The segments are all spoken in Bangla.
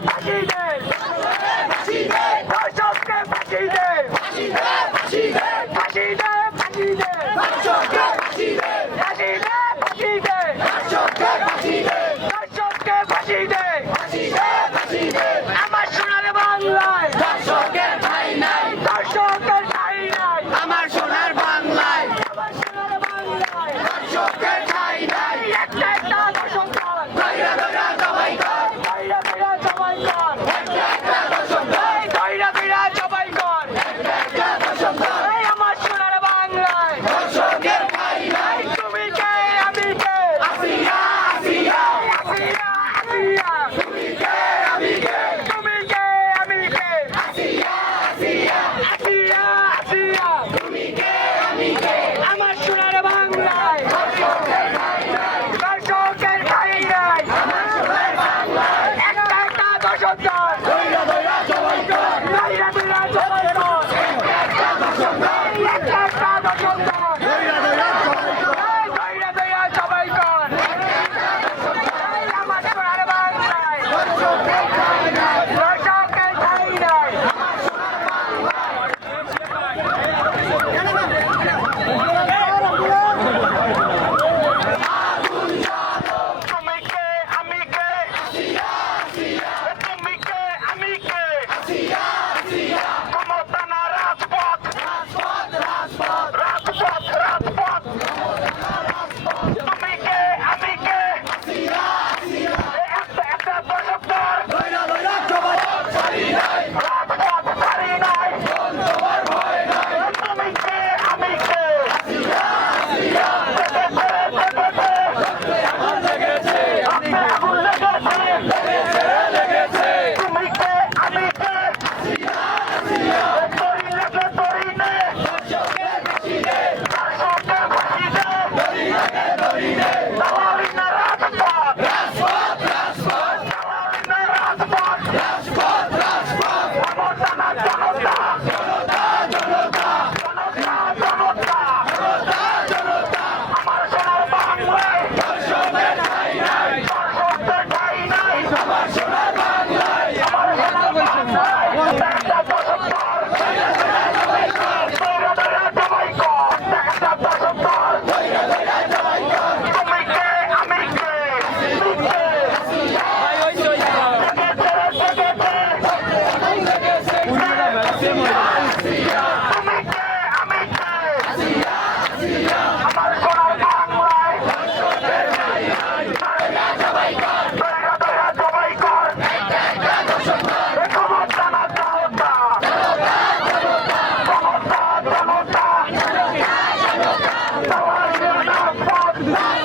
Medine! Bangla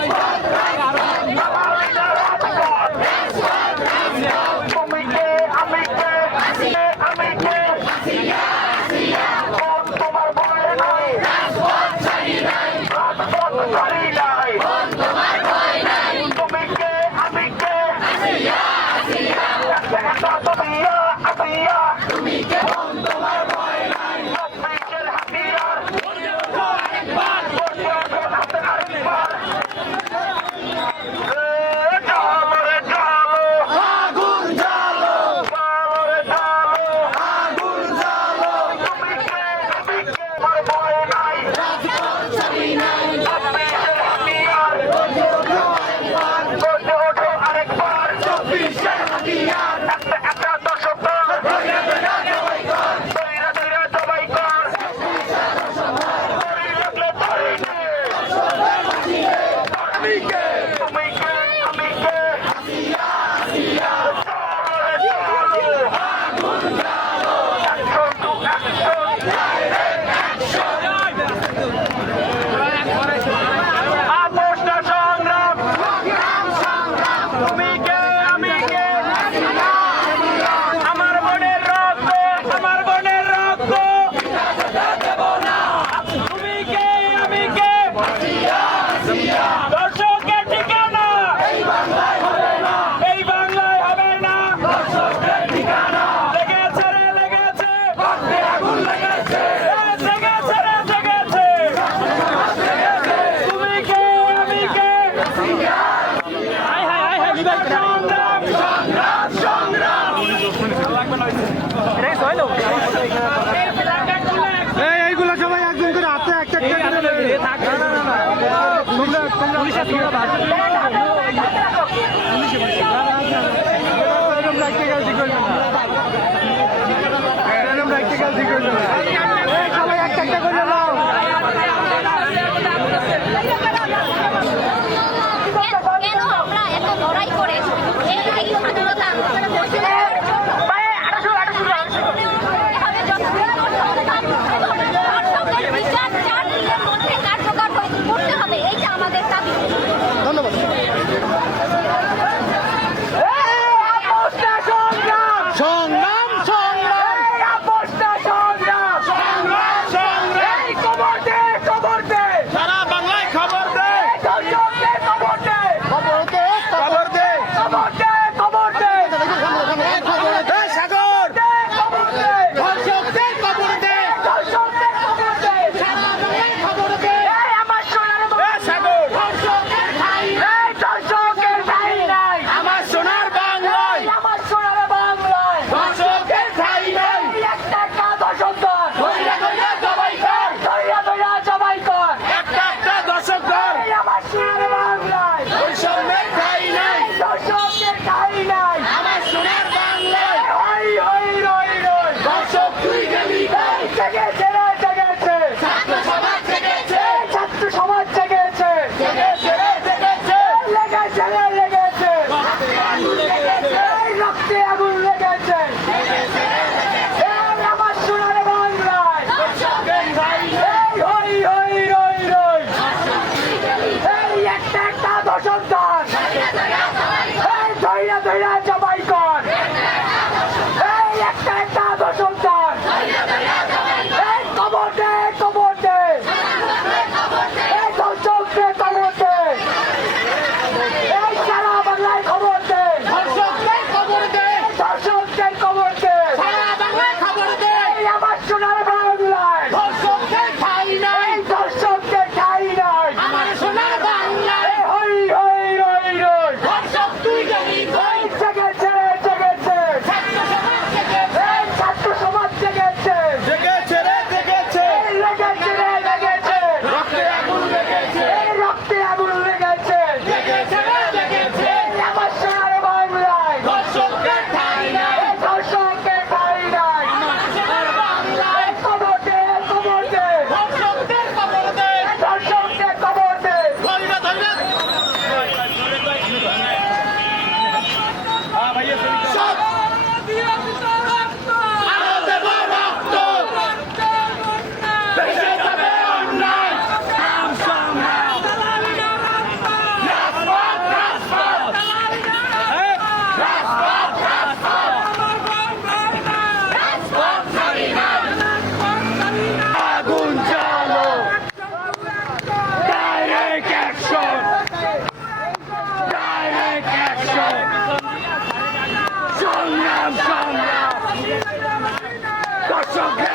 It's okay.